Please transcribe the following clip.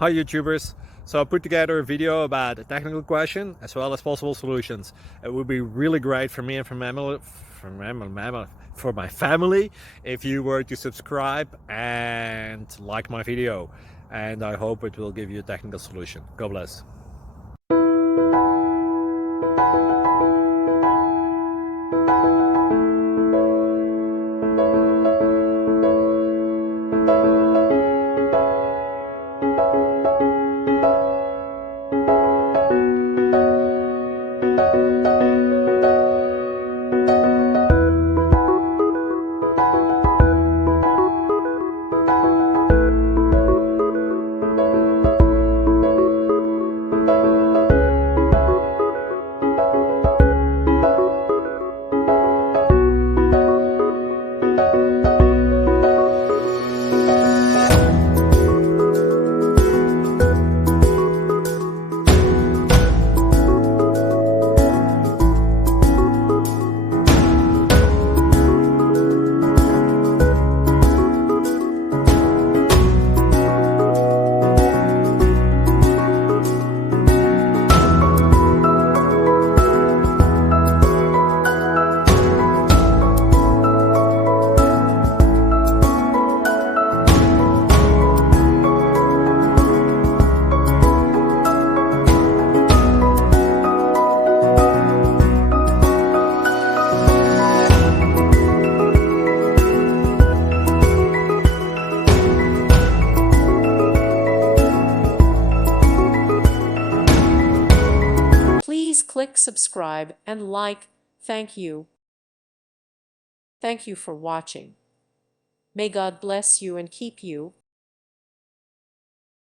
Hi YouTubers! So I put together a video about a technical question as well as possible solutions. It would be really great for me and for my family if you were to subscribe and like my video. And I hope it will give you a technical solution. God bless. Please click subscribe and like. Thank you. Thank you for watching. May God bless you and keep you.